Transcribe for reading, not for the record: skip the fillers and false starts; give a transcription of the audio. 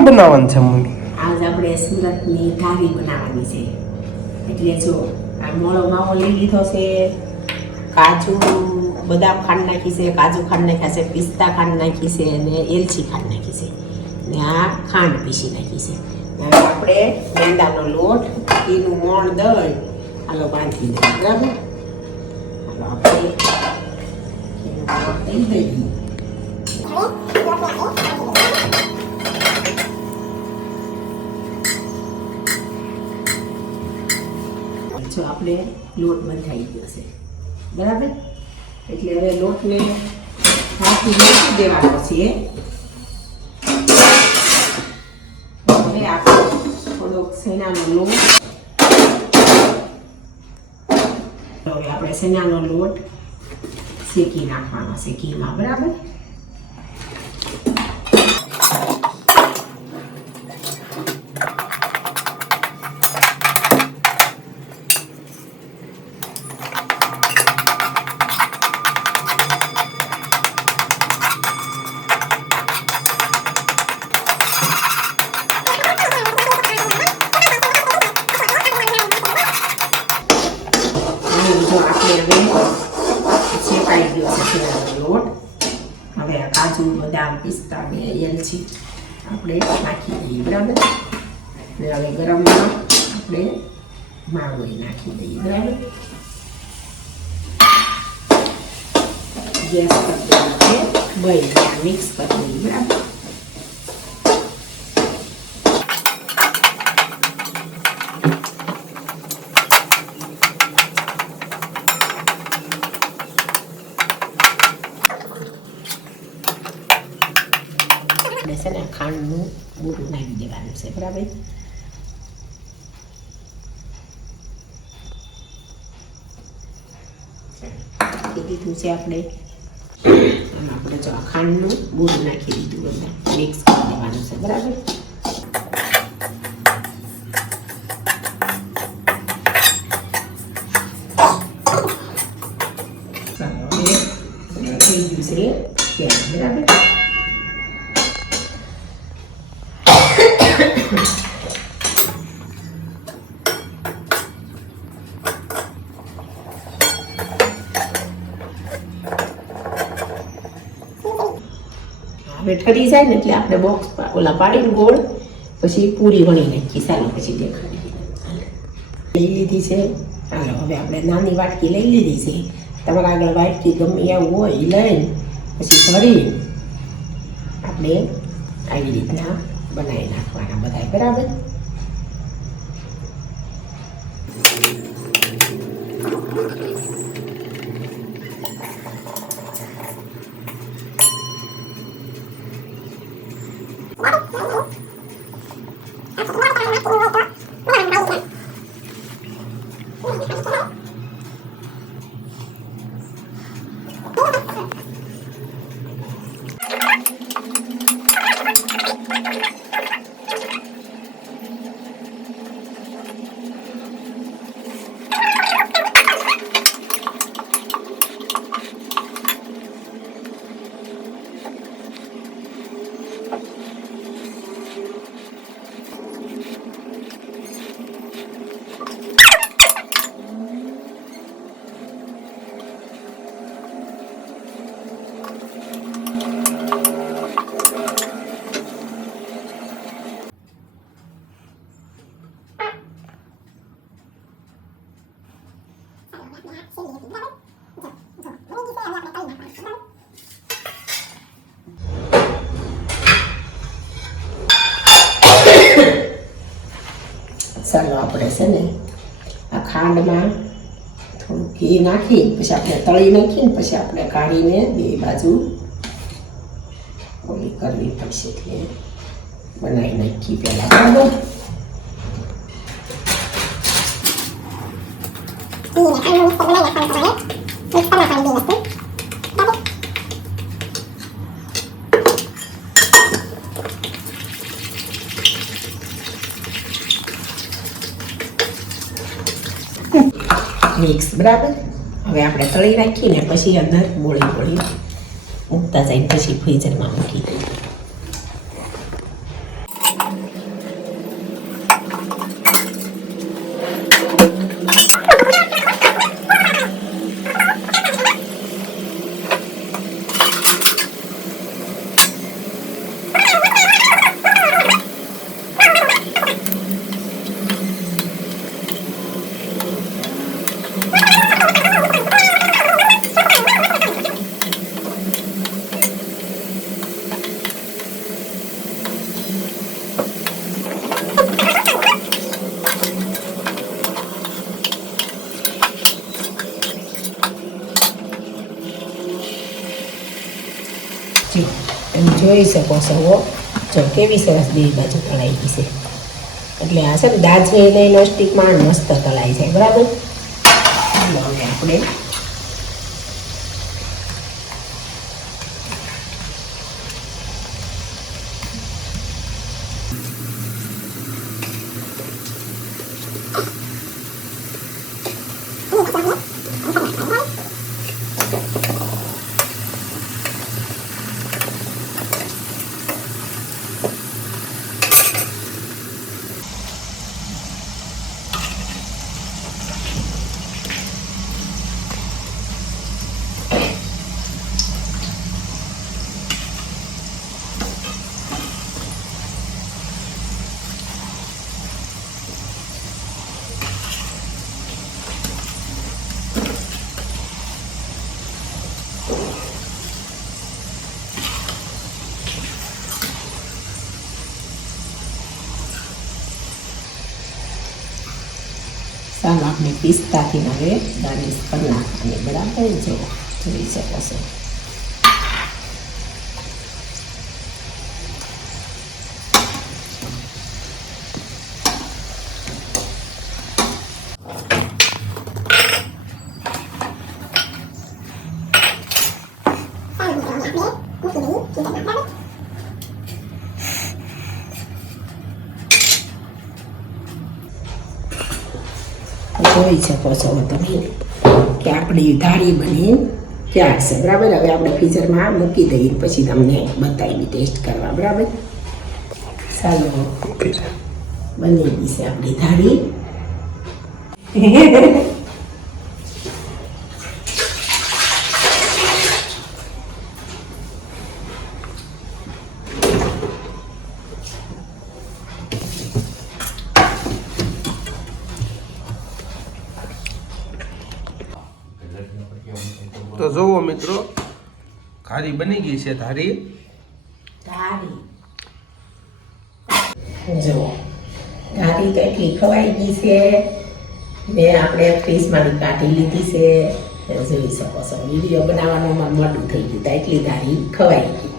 શું બનાવવાનું છે મમ્મી? આજ આપણે સુરતની ધારી બનાવવાની છે. એટલે જો આ મોળો માવો લઈ લીધો છે, કાજુ બદામ ખાંડ નાખી છે, કાજુ ખાંડ નાખ્યા છે, પિસ્તા ખાંડ નાખી છે અને એલચી ખાંડ નાખી છે ને આ ખાંડ પીસી નાખી છે. હવે આપણે મેંદાનો લોટ, ઘીનું મોણ દહીં હાલો બાંધી દઈએ. બરાબર, હાલો આપણે ઘીનું મોણ દઈ દઈએ. જો આપણે લોટ બંધાઈ ગયો છે. બરાબર, એટલે હવે લોટને હાથથી મૂકી દેવાનો છે. હવે આપણે થોડોક શેણાનો લોટ, હવે આપણે શેણાનો લોટ શેકી નાખવાનો છે ઘીમાં. બરાબર, જો આપણે હવે શેકાઈ ગયો છે શેણાનો લોટ. હવે આ કાજુ બદામ પિસ્તા ને એલચી આપણે નાખી દઈએ. બરાબર, ને હવે ગરમમાં આપણે માવો નાખી દઈએ. બરાબર, ગેસ કરી દઈએ, બંધ મિક્સ કરી દઈએ. બરાબર, છે ને ખાંડનું બૂરું નાખી દેવાનું છે. બરાબર, દીધું છે આપણે. આપણે જો આ ખાંડનું બૂરું નાખી દીધું, બધા મિક્સ કરી દેવાનું છે. બરાબર, થઈ ગયું છે ત્યાં. બરાબર, હવે ઠરી જાય ને એટલે આપણે બોક્સ ઓલા પાડીને ગોળ પછી પૂરી વણી નાખી. ચાલો પછી દેખાડી લઈ લીધી છે. હાલો હવે આપણે નાની વાટકી લઈ લીધી છે. તમારા આગળ વાટકી ગમે એવું હોય એ લઈને પછી ભરી આપણે આવી રીતના બનાવી નાખવાના બધા. બરાબર, ચાલો આપણે છે ને આ ખાંડમાં થોડું ઘી નાખી પછી આપણે તળી નાખીને પછી આપણે કાઢીને બે બાજુ ઓલી કરવી પડશે. એટલે બનાવી નાખી પહેલાં. બરાબર, મિક્સ. બરાબર, હવે આપણે તળી રાખીને પછી અંદર બોળી બોળી મૂકતા જાય પછી ફ્રીઝરમાં મૂકી દઈએ. જોઈ શકો છો જો કેવી સરસ બે બાજુ તળાઈ ગઈ છે. એટલે આ છે ને દાજની નહીં નોસ્ટિકમાં મસ્ત તળાઈ છે. બરાબર, હવે આપણે ચાલો આપણે પિસ્તાથી હવે ગાર્નિશ કરી નાખવાની. બરાબર, જો જોઈ શકો છો. જોઈ શકો છો તમે કે આપણી ધારી બની તૈયાર છે. બરાબર, હવે આપણે ફ્રીઝરમાં મૂકી દઈએ પછી તમને બતાવી ટેસ્ટ કરવા. બરાબર, ચાલો બની ગઈ છે આપણી ધારી. તો જોવો મિત્રો, ખારી બની ગઈ છે ધારી. જો ધારી તો એટલી ખવાઈ ગઈ છે ને આપણે ફ્રીજમાંથી કાઢી લીધી છે. જોઈ શકો છો, વિડીયો બનાવવાનું મોડું થઈ ગયું, એટલી ધારી ખવાઈ ગઈ.